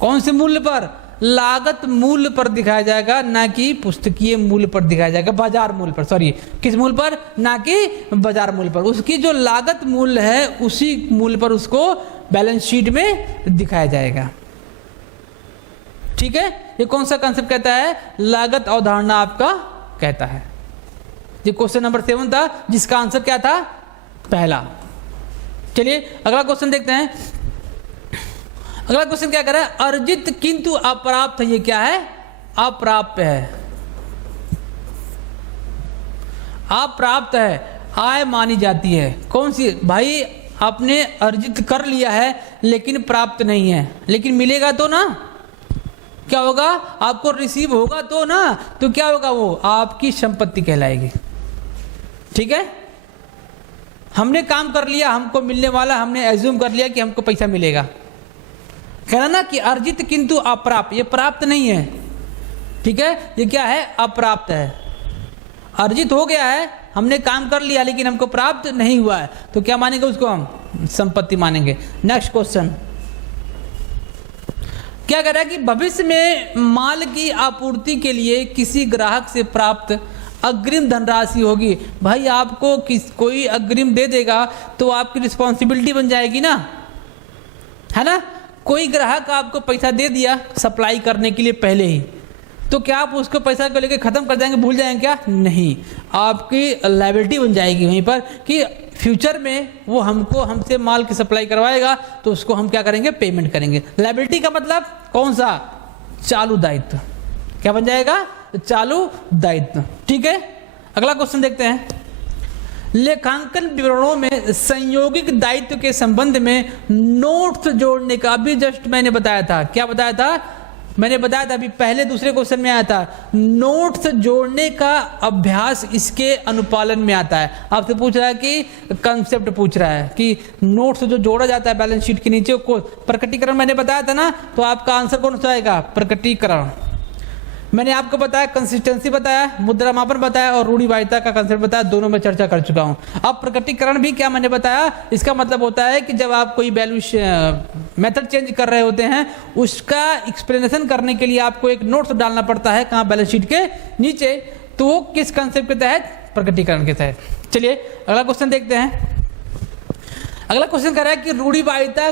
कौन से मूल्य पर, लागत मूल्य पर दिखाया जाएगा, ना कि पुस्तकीय मूल्य पर दिखाया जाएगा, बाजार मूल्य पर, सॉरी, किस मूल्य पर, ना कि बाजार मूल्य पर। उसकी जो लागत मूल्य है उसी मूल्य पर उसको बैलेंस शीट में दिखाया जाएगा। ठीक है। ये कौन सा कंसेप्ट कहता है, लागत अवधारणा आपका कहता है। ये क्वेश्चन नंबर 7 था, जिसका आंसर क्या था, पहला। चलिए अगला क्वेश्चन देखते हैं। अगला क्वेश्चन क्या कर रहा है, अर्जित किंतु अप्राप्त है। ये क्या है, अप्राप्य है, अप्राप्त है, आय मानी जाती है। कौन सी भाई, आपने अर्जित कर लिया है लेकिन प्राप्त नहीं है, लेकिन मिलेगा तो ना, क्या होगा, आपको रिसीव होगा तो ना, तो क्या होगा, वो आपकी संपत्ति कहलाएगी। ठीक है। हमने काम कर लिया, हमको मिलने वाला, हमने एज्यूम कर लिया कि हमको पैसा मिलेगा, कहना ना कि अर्जित किंतु अप्राप्त, ये प्राप्त नहीं है, ठीक है, ये क्या है, अप्राप्त है। अर्जित हो गया है, हमने काम कर लिया लेकिन हमको प्राप्त नहीं हुआ है, तो क्या मानेंगे उसको, हम संपत्ति मानेंगे। नेक्स्ट क्वेश्चन क्या कह रहा है कि भविष्य में माल की आपूर्ति के लिए किसी ग्राहक से प्राप्त अग्रिम धनराशि होगी। भाई आपको कोई अग्रिम दे देगा तो आपकी रिस्पॉन्सिबिलिटी बन जाएगी ना, है ना। कोई ग्राहक आपको पैसा दे दिया सप्लाई करने के लिए पहले ही, तो क्या आप उसको पैसा को लेकर खत्म कर जाएंगे, भूल जाएंगे क्या, नहीं, आपकी लायबिलिटी बन जाएगी वहीं पर कि फ्यूचर में वो हमसे माल की सप्लाई करवाएगा तो उसको हम क्या करेंगे, पेमेंट करेंगे। लायबिलिटी का मतलब कौन सा, चालू दायित्व, क्या बन जाएगा, चालू दायित्व, ठीक है। अगला क्वेश्चन देखते हैं, लेखांकन विवरणों में संयोगिक दायित्व के संबंध में नोट्स जोड़ने का, अभी जस्ट मैंने बताया था, क्या बताया था, मैंने बताया था अभी पहले दूसरे क्वेश्चन में आया था, नोट्स जोड़ने का अभ्यास इसके अनुपालन में आता है। आपसे पूछ रहा है कि कंसेप्ट पूछ रहा है कि नोट्स जो जोड़ा जाता है बैलेंस शीट के नीचे को प्रकटीकरण मैंने बताया था ना, तो आपका आंसर कौन सा आएगा, प्रकटीकरण। मैंने आपको बताया कंसिस्टेंसी बताया, मुद्रा मापन बताया और रूढ़िवादिता का कंसेप्ट बताया, दोनों में चर्चा कर चुका हूं। अब प्रकटीकरण भी क्या मैंने बताया, इसका मतलब होता है कि जब आप कोई वैल्यू मेथड चेंज कर रहे होते हैं उसका एक्सप्लेनेशन करने के लिए आपको एक नोट्स डालना पड़ता है, कहाँ, बैलेंस शीट के नीचे, तो वो किस कंसेप्ट के तहत, प्रकटीकरण के तहत। चलिए अगला क्वेश्चन देखते हैं। अगला क्वेश्चन कह रहा है कि रूढ़िवादिता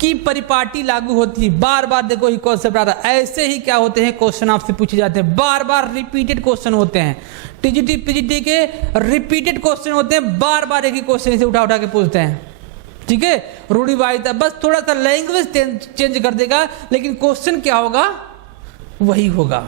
की परिपाटी लागू होती है। बार बार देखो ये कॉन्सेप्ट आता है, ऐसे ही क्या होते हैं क्वेश्चन आपसे पूछे जाते हैं, बार बार रिपीटेड क्वेश्चन होते हैं, टीजीटी पीजीटी के रिपीटेड क्वेश्चन होते हैं, बार बार एक ही क्वेश्चन से उठा उठा के पूछते हैं, ठीक है। रूढ़िवादिता बस थोड़ा सा लैंग्वेज चेंज कर देगा लेकिन क्वेश्चन क्या होगा वही होगा।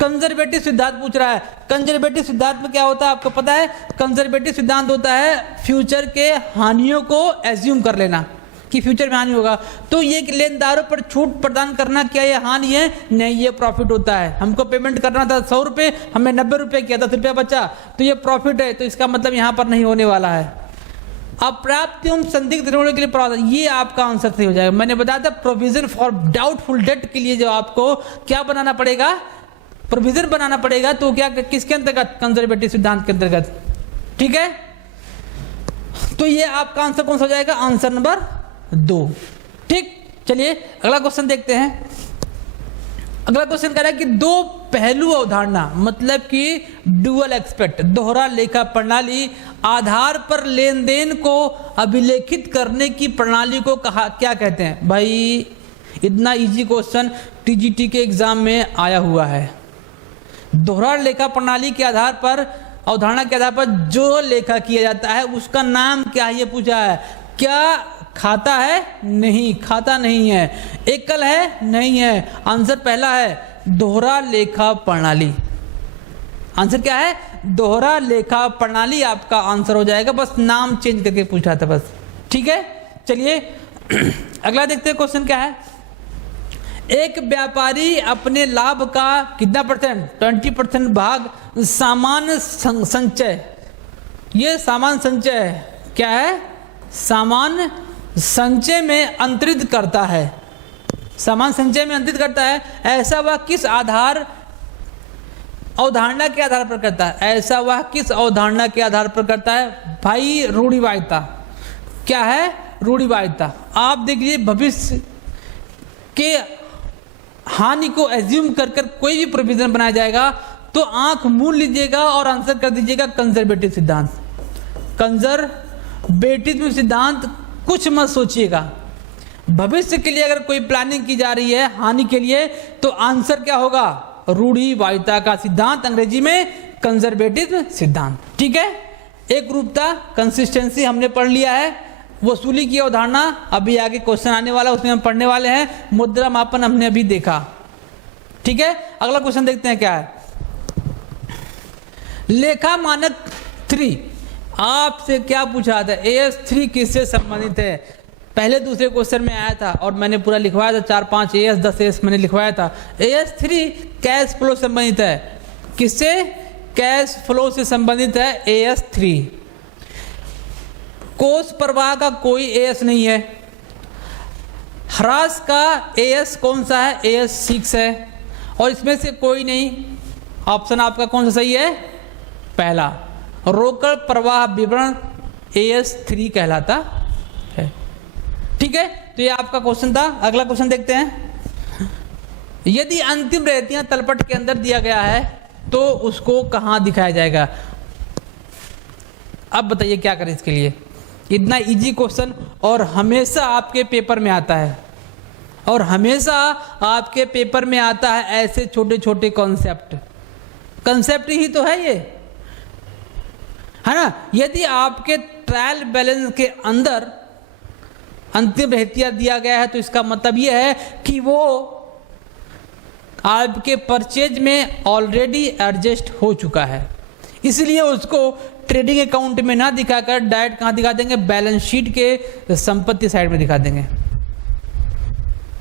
कंजर्वेटिव सिद्धांत पूछ रहा है, कंजर्वेटिव सिद्धांत में क्या होता है आपको पता है, कंजर्वेटिव सिद्धांत होता है फ्यूचर के हानियों को एज्यूम कर लेना कि फ्यूचर में हानि होगा, तो ये लेनदारों पर छूट प्रदान करना क्या ये हानि है, नहीं, ये प्रॉफिट होता है। हमको पेमेंट करना था 100 रुपये, हमने 90 रुपये किया, 10 रुपया बचा, तो ये प्रॉफिट है, तो इसका मतलब यहाँ पर नहीं होने वाला है। अप्राप्त एवं संदिग्ध ऋणों के लिए प्रावधान, ये आपका आंसर सही हो जाएगा। मैंने बताया था प्रोविजन फॉर डाउटफुल डेट के लिए जो आपको क्या बनाना पड़ेगा, प्रोविजन बनाना पड़ेगा, तो क्या किसके अंतर्गत, कंजर्वेटिव सिद्धांत के अंतर्गत, ठीक है। तो ये आपका आंसर कौन सा हो जाएगा, आंसर नंबर 2, ठीक। चलिए अगला क्वेश्चन देखते हैं। अगला क्वेश्चन कह रहा है कि दो पहलू अवधारणा, मतलब कि डुअल एस्पेक्ट, दोहरा लेखा प्रणाली आधार पर लेन देन को अभिलेखित करने की प्रणाली को कहा क्या कहते हैं। भाई इतना इजी क्वेश्चन टीजीटी के एग्जाम में आया हुआ है। दोहरा लेखा प्रणाली के आधार पर, अवधारणा के आधार पर जो लेखा किया जाता है उसका नाम क्या है, ये पूछा है। क्या खाता है, नहीं, खाता नहीं है। एकल है, नहीं है। आंसर पहला है दोहरा लेखा प्रणाली। आंसर क्या है, दोहरा लेखा प्रणाली आपका आंसर हो जाएगा, बस नाम चेंज करके पूछा था बस, ठीक है। चलिए अगला देखते हैं क्वेश्चन क्या है। एक व्यापारी अपने लाभ का कितना परसेंट, 20% भाग सामान्य संचय, ये सामान्य संचय क्या है, सामान्य संचय में अंतरित करता है, सामान्य संचय में अंतरित करता है। ऐसा वह किस आधार, अवधारणा के आधार पर करता है, ऐसा वह किस अवधारणा के आधार पर करता है। भाई रूढ़िवादिता, क्या है, रूढ़िवादिता। आप देख लीजिए भविष्य के हानि को एज्यूम कर कर कोई भी प्रोविजन बनाया जाएगा तो आंख मूंद लीजिएगा और आंसर कर दीजिएगा कंजर्वेटिव सिद्धांत। कंजर्वेटिव सिद्धांत, कुछ मत सोचिएगा। भविष्य के लिए अगर कोई प्लानिंग की जा रही है हानि के लिए तो आंसर क्या होगा, रूढ़िवादिता का सिद्धांत, अंग्रेजी में कंजर्वेटिव सिद्धांत, ठीक है। एक रूपता, कंसिस्टेंसी हमने पढ़ लिया है। वसूली की अवधारणा अभी आगे क्वेश्चन आने वाला उसमें हम पढ़ने वाले हैं। मुद्रा मापन हमने अभी देखा, ठीक है। अगला क्वेश्चन देखते हैं क्या है। लेखा मानक 3 आपसे क्या पूछा था, AS3 किससे संबंधित है। पहले दूसरे क्वेश्चन में आया था और मैंने पूरा लिखवाया था, 4-5 AS 10 AS मैंने लिखवाया था। AS3 कैश फ्लो संबंधित है, किससे, कैश फ्लो से संबंधित है AS3। कोष प्रवाह का कोई AS नहीं है। ह्रास का एएस कौन सा है? एएस 6 है, और इसमें से कोई नहीं, ऑप्शन आपका कौन सा सही है? पहला। रोकड़ प्रवाह विवरण एएस 3 कहलाता है। ठीक है, तो ये आपका क्वेश्चन था। अगला क्वेश्चन देखते हैं। यदि अंतिम रेतियां तलपट के अंदर दिया गया है तो उसको कहां दिखाया जाएगा? अब बताइए क्या करें इसके लिए। इतना इजी क्वेश्चन और हमेशा आपके पेपर में आता है, और हमेशा आपके पेपर में आता है ऐसे छोटे छोटे कंसेप्ट ही तो है ये, है ना। यदि आपके ट्रायल बैलेंस के अंदर अंतिम रहतिया दिया गया है तो इसका मतलब ये है कि वो आपके परचेज में ऑलरेडी एडजस्ट हो चुका है, इसलिए उसको ट्रेडिंग अकाउंट में ना दिखाकर डायरेक्ट कहाँ दिखा देंगे? बैलेंस शीट के संपत्ति साइड में दिखा देंगे।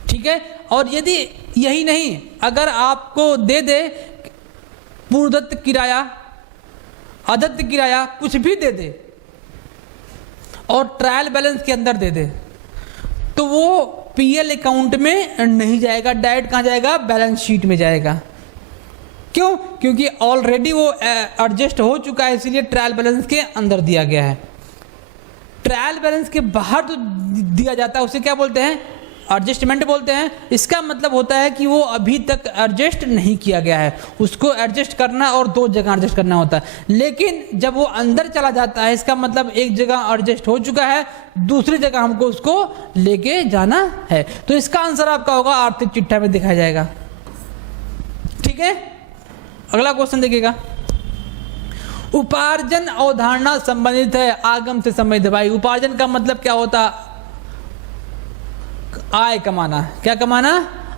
ठीक है, और यदि यही नहीं, अगर आपको दे दे पूर्वदत्त किराया, अदत्त किराया, कुछ भी दे दे और ट्रायल बैलेंस के अंदर दे दे, तो वो पीएल अकाउंट में नहीं जाएगा, डायरेक्ट कहाँ जाएगा? बैलेंस शीट में जाएगा। क्यों? क्योंकि ऑलरेडी वो एडजस्ट हो चुका है, इसलिए ट्रायल बैलेंस के अंदर दिया गया है। ट्रायल बैलेंस के बाहर तो दिया जाता है, उसे क्या बोलते हैं? एडजस्टमेंट बोलते हैं। इसका मतलब होता है कि वो अभी तक एडजस्ट नहीं किया गया है, उसको एडजस्ट करना और दो जगह एडजस्ट करना होता है। लेकिन जब वो अंदर चला जाता है, इसका मतलब एक जगह एडजस्ट हो चुका है, दूसरी जगह हमको उसको लेके जाना है। तो इसका आंसर आपका होगा आर्थिक चिट्ठा में दिखाया जाएगा। ठीक है, अगला क्वेश्चन देखिएगा। उपार्जन अवधारणा संबंधित है आगम से संबंधित है। भाई उपार्जन का मतलब क्या होता? आय कमाना। क्या कमाना?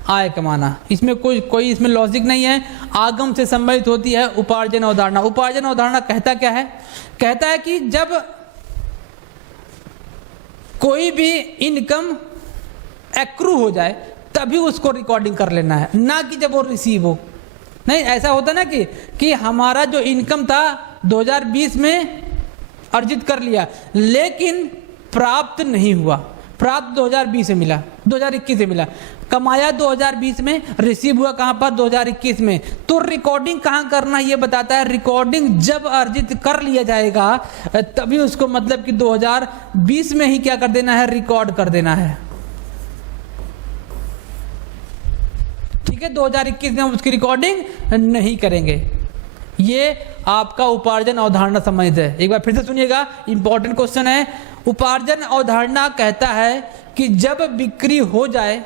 आय कमाना। इसमें कोई इसमें लॉजिक नहीं है। आगम से संबंधित होती है उपार्जन अवधारणा। उपार्जन अवधारणा कहता क्या है? कहता है कि जब कोई भी इनकम एक्रू हो जाए तभी उसको रिकॉर्डिंग कर लेना है, ना कि जब वो रिसीव हो। नहीं, ऐसा होता ना कि हमारा जो इनकम था 2020 में अर्जित कर लिया, लेकिन प्राप्त नहीं हुआ। प्राप्त 2020 में मिला, 2021 में मिला, कमाया 2020 में, रिसीव हुआ कहाँ पर? 2021 में। तो रिकॉर्डिंग कहाँ करना ये बताता है। रिकॉर्डिंग जब अर्जित कर लिया जाएगा तभी उसको मतलब कि 2020 में ही क्या कर देना है? रिकॉर्ड कर देना है। ठीक है, 2021 में हम उसकी रिकॉर्डिंग नहीं करेंगे। ये आपका उपार्जन अवधारणा संबंधित है। एक बार फिर से सुनिएगा, इंपॉर्टेंट क्वेश्चन है। उपार्जन अवधारणा कहता है कि जब बिक्री हो जाए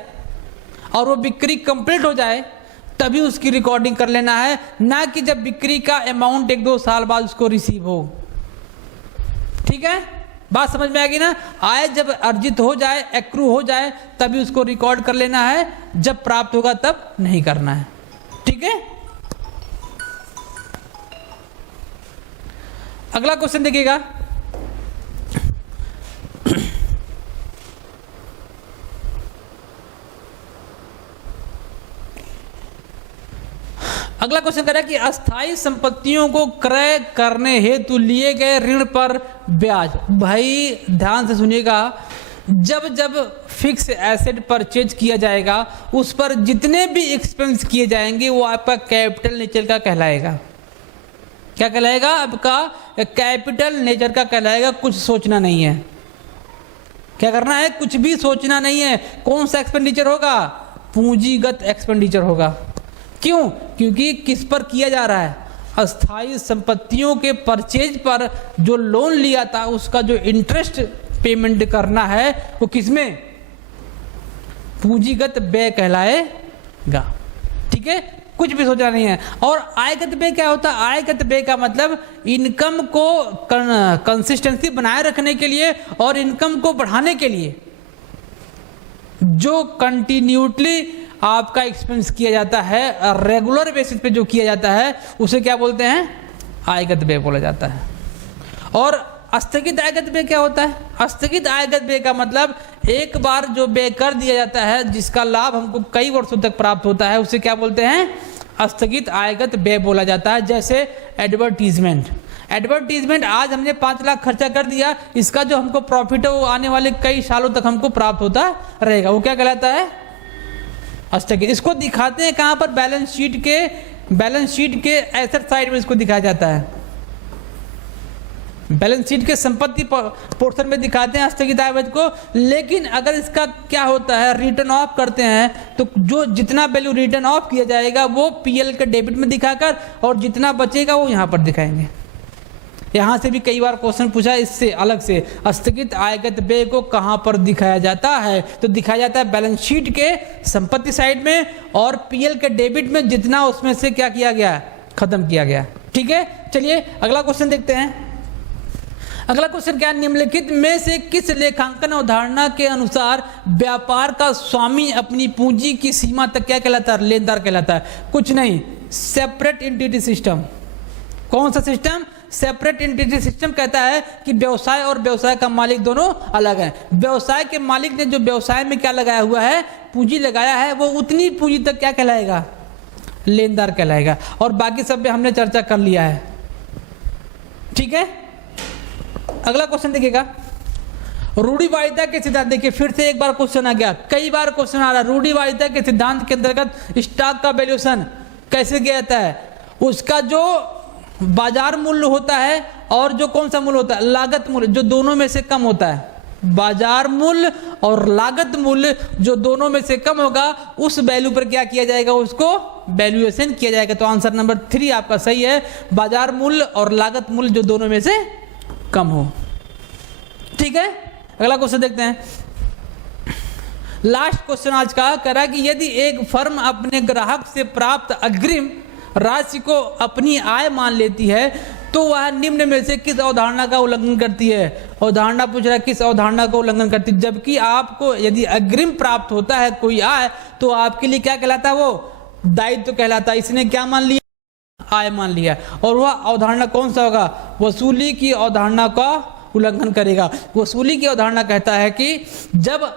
और वो बिक्री कंप्लीट हो जाए तभी उसकी रिकॉर्डिंग कर लेना है, ना कि जब बिक्री का अमाउंट 1-2 साल बाद उसको रिसीव हो। ठीक है, बात समझ में आएगी ना। आय जब अर्जित हो जाए, एक्रू हो जाए, तभी उसको रिकॉर्ड कर लेना है, जब प्राप्त होगा तब नहीं करना है। ठीक है, अगला क्वेश्चन देखिएगा। अगला क्वेश्चन कह रहा है कि अस्थायी संपत्तियों को क्रय करने हेतु लिए गए ऋण पर ब्याज। भाई ध्यान से सुनिएगा, जब जब फिक्स एसेट परचेज किया जाएगा उस पर जितने भी एक्सपेंस किए जाएंगे वो आपका कैपिटल नेचर का कहलाएगा। क्या कहलाएगा? आपका कैपिटल नेचर का कहलाएगा। कुछ सोचना नहीं है। क्या करना है? कुछ भी सोचना नहीं है। कौन सा एक्सपेंडिचर होगा? पूंजीगत एक्सपेंडिचर होगा। क्यों? क्योंकि किस पर किया जा रहा है? अस्थायी संपत्तियों के परचेज पर जो लोन लिया था उसका जो इंटरेस्ट पेमेंट करना है वो किसमें? पूंजीगत व्यय कहलाएगा। ठीक है, कुछ भी सोचना नहीं है। और आयगत व्यय क्या होता है? आयगत व्यय का मतलब इनकम को कंसिस्टेंसी बनाए रखने के लिए और इनकम को बढ़ाने के लिए जो कंटिन्यूटली आपका एक्सपेंस किया जाता है, रेगुलर बेसिस पे जो किया जाता है उसे क्या बोलते हैं? आयगत व्यय बोला जाता है। और स्थगित आयगत व्यय क्या होता है? स्थगित आयगत व्यय का मतलब एक बार जो व्यय कर दिया जाता है जिसका लाभ हमको कई वर्षों तक प्राप्त होता है उसे क्या बोलते हैं? स्थगित आयगत व्यय बोला जाता है। जैसे एडवर्टीजमेंट। एडवर्टीजमेंट आज हमने 5 लाख खर्चा कर दिया, इसका जो हमको प्रॉफिट है वो आने वाले कई सालों तक हमको प्राप्त होता रहेगा, वो क्या कहलाता है? स्थगित। इसको दिखाते हैं कहाँ पर? बैलेंस शीट के एसेट साइड में इसको दिखाया जाता है, बैलेंस शीट के संपत्ति पोर्शन में दिखाते हैं स्थगित आय व्यय को। लेकिन अगर इसका क्या होता है, रिटर्न ऑफ करते हैं, तो जो जितना वैल्यू रिटर्न ऑफ किया जाएगा वो पीएल के डेबिट में दिखाकर, और जितना बचेगा वो यहाँ पर दिखाएंगे। यहाँ से भी कई बार क्वेश्चन पूछा इससे अलग से, स्थगित आयगत व्यय को कहाँ पर दिखाया जाता है? तो दिखाया जाता है बैलेंस शीट के संपत्ति साइड में, और पीएल के डेबिट में जितना उसमें से क्या किया गया, खत्म किया गया। ठीक है, चलिए अगला क्वेश्चन देखते हैं। अगला क्वेश्चन क्या है? निम्नलिखित में से किस लेखांकन अवधारणा के अनुसार व्यापार का स्वामी अपनी पूंजी की सीमा तक क्या कहलाता है? लेनदार कहलाता है। कुछ नहीं, सेपरेट एंटिटी सिस्टम। कौन सा सिस्टम? सेपरेट एंटिटी सिस्टम कहता है कि व्यवसाय और व्यवसाय का मालिक दोनों अलग है। व्यवसाय के मालिक ने जो व्यवसाय में क्या लगाया हुआ है, पूंजी लगाया है, वो उतनी पूंजी तक क्या कहलाएगा? लेनदार कहलाएगा। और बाकी सब पे हमने चर्चा कर लिया है। ठीक है, अगला क्वेश्चन देखिएगा, रूढ़िवादिता के सिद्धांत। देखिए फिर से एक बार क्वेश्चन आ गया, कई बार क्वेश्चन आ रहा है। रूढ़िवादिता के सिद्धांत के अंतर्गत स्टॉक का वैल्यूएशन कैसे किया जाता है? उसका जो बाजार मूल्य होता है और जो कौन सा मूल्य होता है, लागत मूल्य, जो दोनों में से कम होता है। बाजार मूल्य और लागत मूल्य जो दोनों में से कम होगा, उस वैल्यू पर क्या किया जाएगा? उसको वैल्यूएशन किया जाएगा। तो आंसर नंबर 3 आपका सही है, बाजार मूल्य और लागत मूल्य जो दोनों में से कम हो। ठीक है, अगला क्वेश्चन देखते हैं। लास्ट क्वेश्चन आज का कह रहा है कि यदि एक फर्म अपने ग्राहक से प्राप्त अग्रिम राशि को अपनी आय मान लेती है, तो वह निम्न में से किस अवधारणा का उल्लंघन करती है? अवधारणा पूछ रहा है किस अवधारणा का उल्लंघन करती है? जबकि आपको यदि अग्रिम प्राप्त होता है कोई आय, तो आपके लिए क्या कहलाता है? वो दायित्व कहलाता है। इसने क्या मान लिया? आय मान लिया। और वह अवधारणा कौन सा होगा? वसूली की अवधारणा का उल्लंघन करेगा। वसूली की अवधारणा कहता है कि जब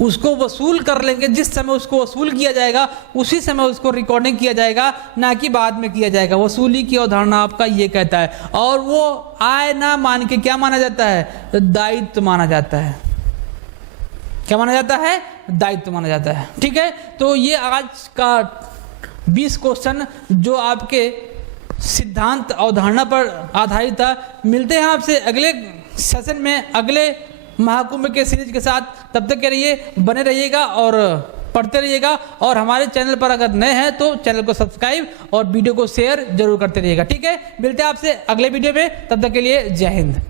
उसको वसूल कर लेंगे, जिस समय उसको वसूल किया जाएगा उसी समय उसको रिकॉर्डिंग किया जाएगा, ना कि बाद में किया जाएगा। वसूली की अवधारणा आपका ये कहता है। और वो आय ना मान के क्या माना जाता है? दायित्व माना जाता है। क्या माना जाता है? दायित्व माना जाता है। ठीक है, तो ये आज का 20 क्वेश्चन जो आपके सिद्धांत अवधारणा पर आधारित था। मिलते हैं आपसे अगले सेशन में अगले महाकुंभ के सीरीज के साथ। तब तक के लिए बने रहिएगा और पढ़ते रहिएगा। और हमारे चैनल पर अगर नए हैं तो चैनल को सब्सक्राइब और वीडियो को शेयर जरूर करते रहिएगा। ठीक है, मिलते हैं आपसे अगले वीडियो में, तब तक के लिए जय हिंद।